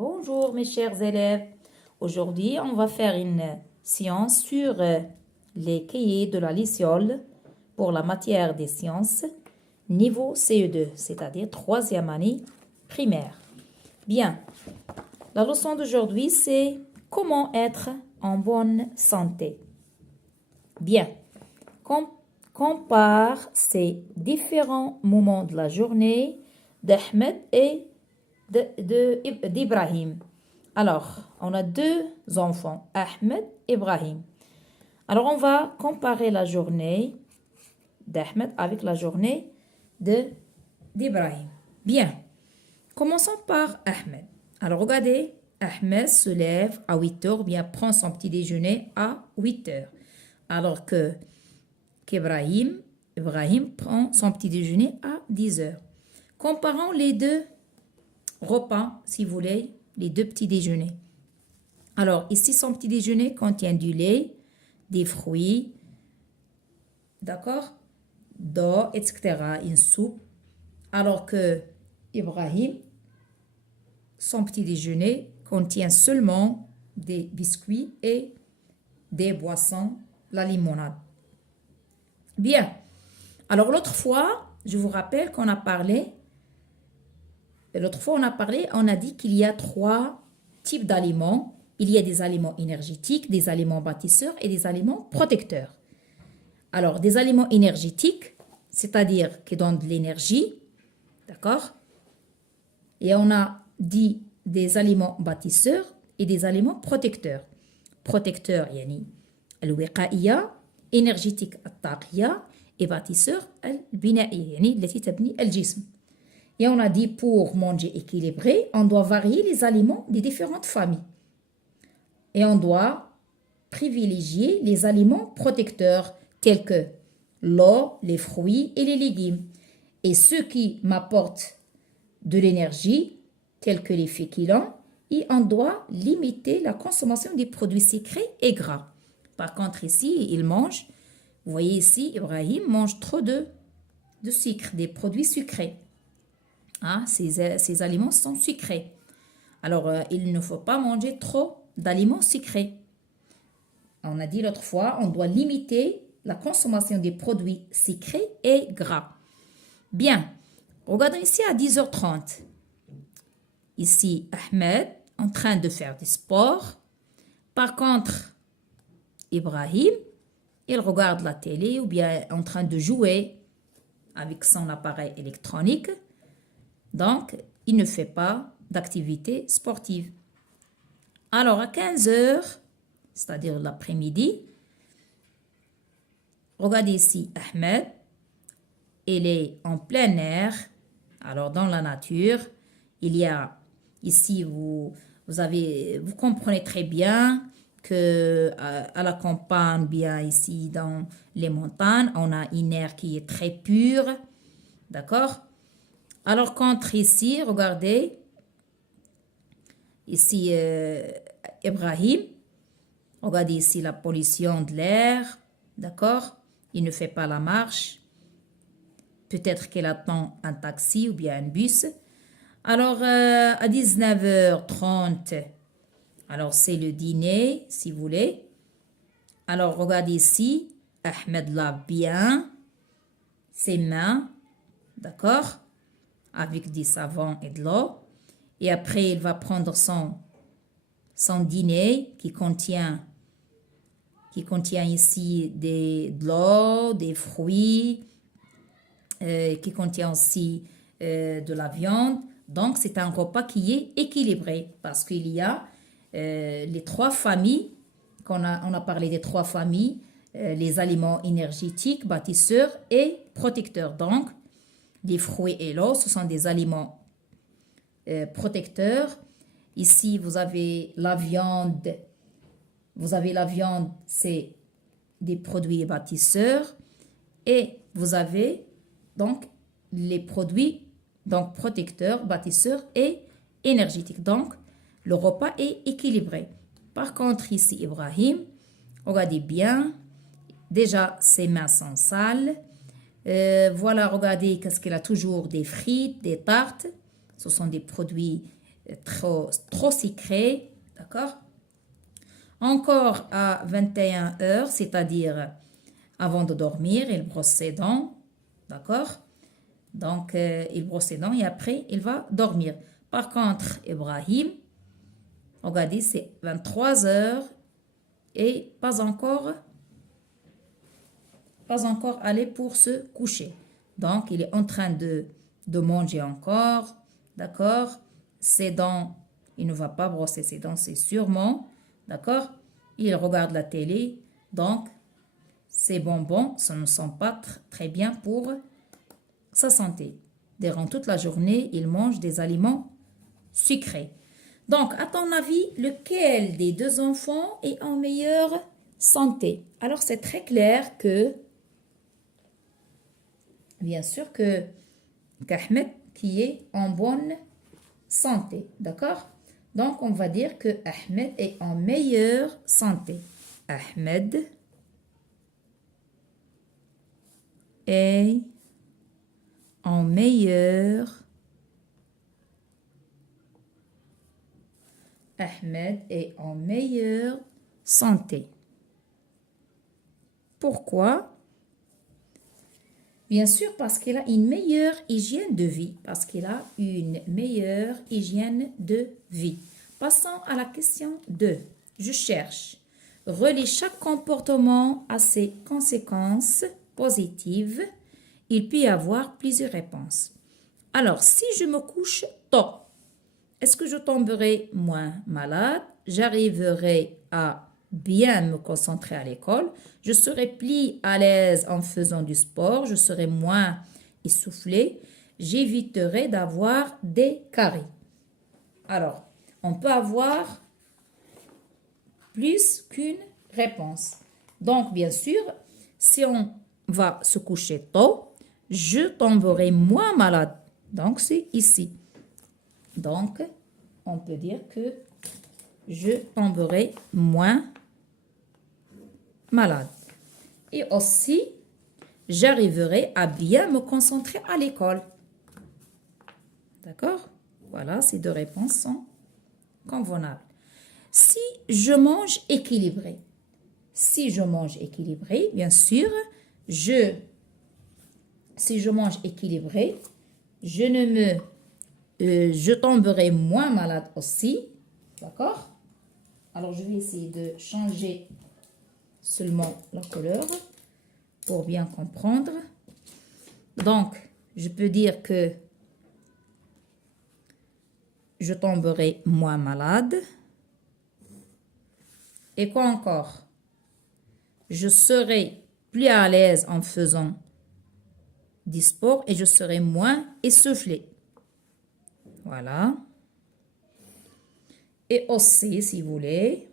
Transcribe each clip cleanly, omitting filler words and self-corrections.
Bonjour mes chers élèves. Aujourd'hui, on va faire une séance sur les cahiers de la lycéole pour la matière des sciences, niveau CE2, c'est-à-dire troisième année primaire. Bien, la leçon d'aujourd'hui, c'est comment être en bonne santé. Bien, compare ces différents moments de la journée d'Ahmed et d'Ibrahim. Alors, on a deux enfants, Ahmed et Ibrahim. Alors, on va comparer la journée d'Ahmed avec la journée d'Ibrahim. Bien, commençons par Ahmed. Alors, regardez, Ahmed se lève à 8 heures, bien prend son petit déjeuner à 8 heures. Alors qu'Ibrahim prend son petit déjeuner à 10 heures. Comparons les deux repas, si vous voulez, les deux petits déjeuners. Alors, ici, son petit déjeuner contient du lait, des fruits, d'accord, d'eau, etc., une soupe. Alors que Ibrahim, son petit déjeuner contient seulement des biscuits et des boissons, la limonade. Bien. Alors, l'autre fois, je vous rappelle qu'on a parlé. L'autre fois, on a dit qu'il y a trois types d'aliments. Il y a des aliments énergétiques, des aliments bâtisseurs et des aliments protecteurs. Alors, des aliments énergétiques, c'est-à-dire qui donnent de l'énergie, d'accord? Et on a dit des aliments bâtisseurs et des aliments protecteurs. Protecteurs, yani al-wiqaiya, énergétique al-taqiya et bâtisseur al-binaiya, yani التي تبني الجسم. Et on a dit pour manger équilibré, on doit varier les aliments des différentes familles. Et on doit privilégier les aliments protecteurs tels que l'eau, les fruits et les légumes. Et ceux qui m'apportent de l'énergie, tels que les féculents, et on doit limiter la consommation des produits sucrés et gras. Par contre, ici, il mange, vous voyez ici, Ibrahim mange trop de sucre, des produits sucrés. Ah, ces aliments sont sucrés. Alors, il ne faut pas manger trop d'aliments sucrés. On a dit l'autre fois, on doit limiter la consommation des produits sucrés et gras. Bien, regardons ici à 10h30. Ici, Ahmed en train de faire du sport. Par contre, Ibrahim, il regarde la télé ou bien en train de jouer avec son appareil électronique. Donc, il ne fait pas d'activité sportive. Alors, à 15 heures, c'est-à-dire l'après-midi, regardez ici, Ahmed, il est en plein air, alors dans la nature. Il y a ici, vous comprenez très bien que à la campagne, bien ici dans les montagnes, on a une air qui est très pure, d'accord? Alors, contre ici, regardez, ici, Ibrahim, regardez ici la pollution de l'air, d'accord? Il ne fait pas la marche. Peut-être qu'il attend un taxi ou bien un bus. Alors, à 19h30, alors c'est le dîner, si vous voulez. Alors, regardez ici, Ahmed lave bien ses mains, d'accord? Avec du savon et de l'eau. Et après, il va prendre son dîner qui contient ici de l'eau, des fruits, qui contient aussi de la viande. Donc, c'est un repas qui est équilibré parce qu'il y a les trois familles, on a parlé des trois familles, les aliments énergétiques, bâtisseurs et protecteurs. Donc, les fruits et l'eau, ce sont des aliments protecteurs. Ici, vous avez la viande. C'est des produits bâtisseurs. Et vous avez donc les produits donc protecteurs, bâtisseurs et énergétiques. Donc, le repas est équilibré. Par contre, ici, Ibrahim, regardez bien. Déjà, ses mains sont sales. Voilà, regardez qu'est-ce qu'il a toujours des frites, des tartes. Ce sont des produits trop sucré, d'accord? Encore à 21 heures, c'est-à-dire avant de dormir, il brosse ses dents, d'accord? Donc, il brosse ses dents et après, il va dormir. Par contre, Ibrahim, regardez, c'est 23 heures et pas encore allé pour se coucher. Donc, il est en train de manger encore, d'accord? Ses dents, il ne va pas brosser ses dents, c'est sûrement, d'accord? Il regarde la télé, donc ces bonbons, ce ne sont pas très bien pour sa santé. Durant toute la journée, il mange des aliments sucrés. Donc, à ton avis, lequel des deux enfants est en meilleure santé? Alors, c'est très clair que, bien sûr, que qu'Ahmed qui est en bonne santé, d'accord? Donc, on va dire que Ahmed est en meilleure santé. Ahmed est en meilleure Ahmed est en meilleure santé. Pourquoi? Bien sûr, parce qu'il a une meilleure hygiène de vie. Parce qu'il a une meilleure hygiène de vie. Passons à la question 2. Je cherche. Relie chaque comportement à ses conséquences positives. Il peut y avoir plusieurs réponses. Alors, si je me couche tôt, est-ce que je tomberai moins malade? J'arriverai à bien me concentrer à l'école. Je serai plus à l'aise en faisant du sport. Je serai moins essoufflé. J'éviterai d'avoir des caries. Alors, on peut avoir plus qu'une réponse. Donc, bien sûr, si on va se coucher tôt, je tomberai moins malade. Donc, c'est ici. Donc, on peut dire que je tomberai moins malade. Et aussi, j'arriverai à bien me concentrer à l'école. D'accord? Voilà, ces deux réponses sont convenables. Si je mange équilibré, bien sûr, si je mange équilibré, je tomberai moins malade aussi. D'accord? Alors, je vais essayer de changer seulement la couleur pour bien comprendre. Donc, je peux dire que je tomberai moins malade. Et quoi encore? Je serai plus à l'aise en faisant du sport et je serai moins essoufflé. Voilà. Et aussi, si vous voulez,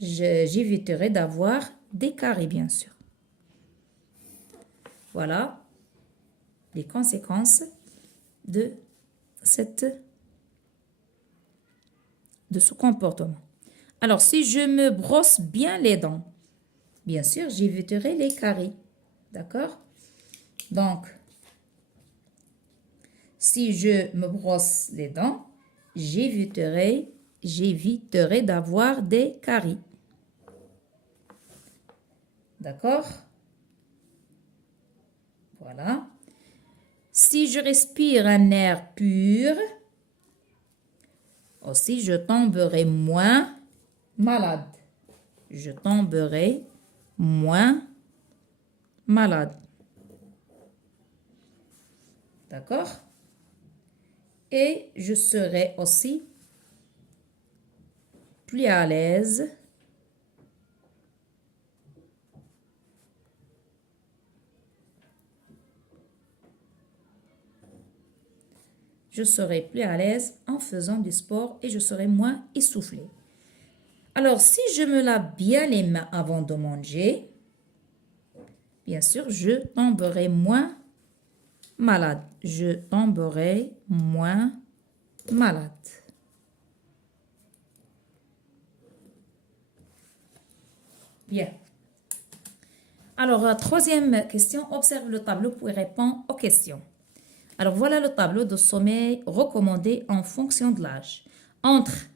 j'éviterai d'avoir des caries, bien sûr. Voilà les conséquences de ce comportement. Alors, si je me brosse bien les dents, bien sûr, j'éviterai les caries. D'accord? Donc, si je me brosse les dents, j'éviterai d'avoir des caries. D'accord? Voilà. Si je respire un air pur, aussi je tomberai moins malade. Je tomberai moins malade. D'accord? Et je serai aussi plus à l'aise en faisant du sport et je serai moins essoufflé. Alors, si je me lave bien les mains avant de manger, bien sûr, je tomberai moins malade. Je tomberai moins malade. Bien. Alors, troisième question, observe le tableau pour répondre aux questions. Alors, voilà le tableau de sommeil recommandé en fonction de l'âge. Entre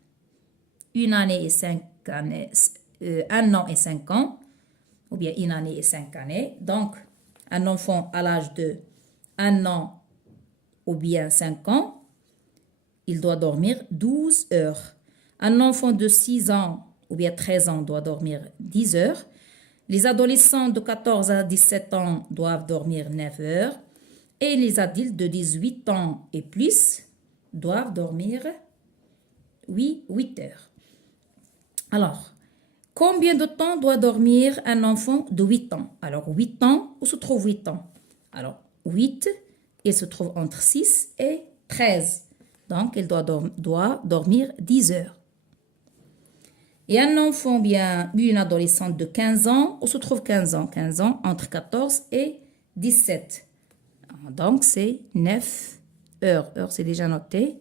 1 année et 5 années, 1 an et 5 ans, ou bien 1 année et 5 années. Donc, un enfant à l'âge de 1 an ou bien 5 ans, il doit dormir 12 heures. Un enfant de 6 ans ou bien 13 ans doit dormir 10 heures. Les adolescents de 14 à 17 ans doivent dormir 9 heures. Et les adultes de 18 ans et plus doivent dormir 8 heures. Alors, combien de temps doit dormir un enfant de 8 ans? Alors, 8 ans, où se trouve 8 ans? Alors, 8, il se trouve entre 6 et 13. Donc, il doit dormir 10 heures. Et un enfant, bien, une adolescente de 15 ans, où se trouve 15 ans? 15 ans, entre 14 et 17. Donc, c'est 9 heures. Heure, c'est déjà noté.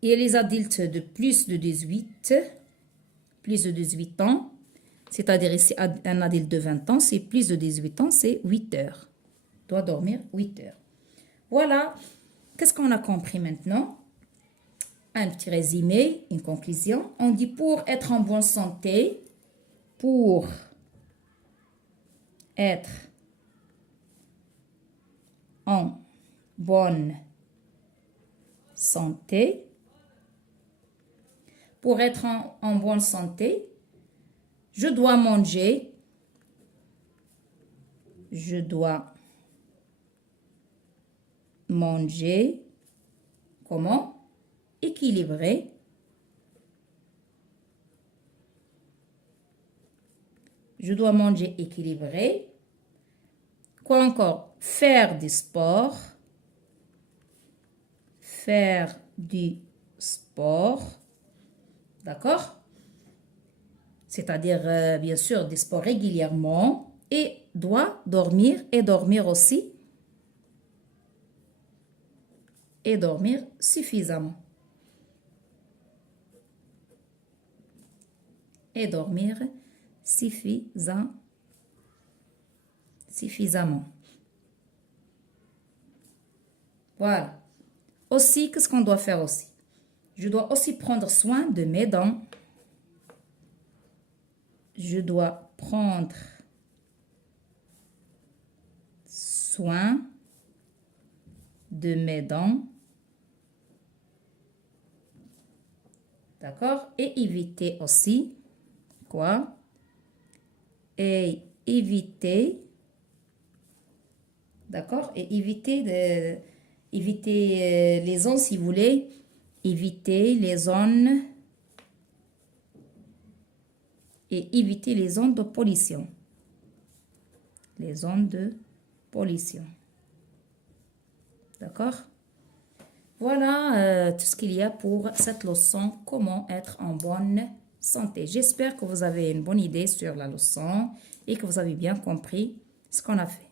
Et les adultes de plus de 18 ans, c'est-à-dire ici un adulte de 20 ans, c'est plus de 18 ans, c'est 8 heures. Doit dormir 8 heures. Voilà. Qu'est-ce qu'on a compris maintenant? Un petit résumé, une conclusion. On dit pour être en bonne santé, pour être en bonne santé, pour être en bonne santé, je dois manger comment? Équilibré. Je dois manger équilibré. Quoi encore? Faire du sport. Faire du sport. D'accord? C'est-à-dire, bien sûr, du sport régulièrement. Et doit dormir et dormir aussi. Et dormir suffisamment. Et dormir suffisamment. Voilà. Aussi, qu'est-ce qu'on doit faire aussi? Je dois aussi prendre soin de mes dents. Je dois prendre soin de mes dents. D'accord? Et éviter aussi, quoi? Et éviter, d'accord? Et éviter les zones, si vous voulez, éviter les zones et éviter les zones de pollution. Les zones de pollution. D'accord? Voilà tout ce qu'il y a pour cette leçon, comment être en bonne santé. J'espère que vous avez une bonne idée sur la leçon et que vous avez bien compris ce qu'on a fait.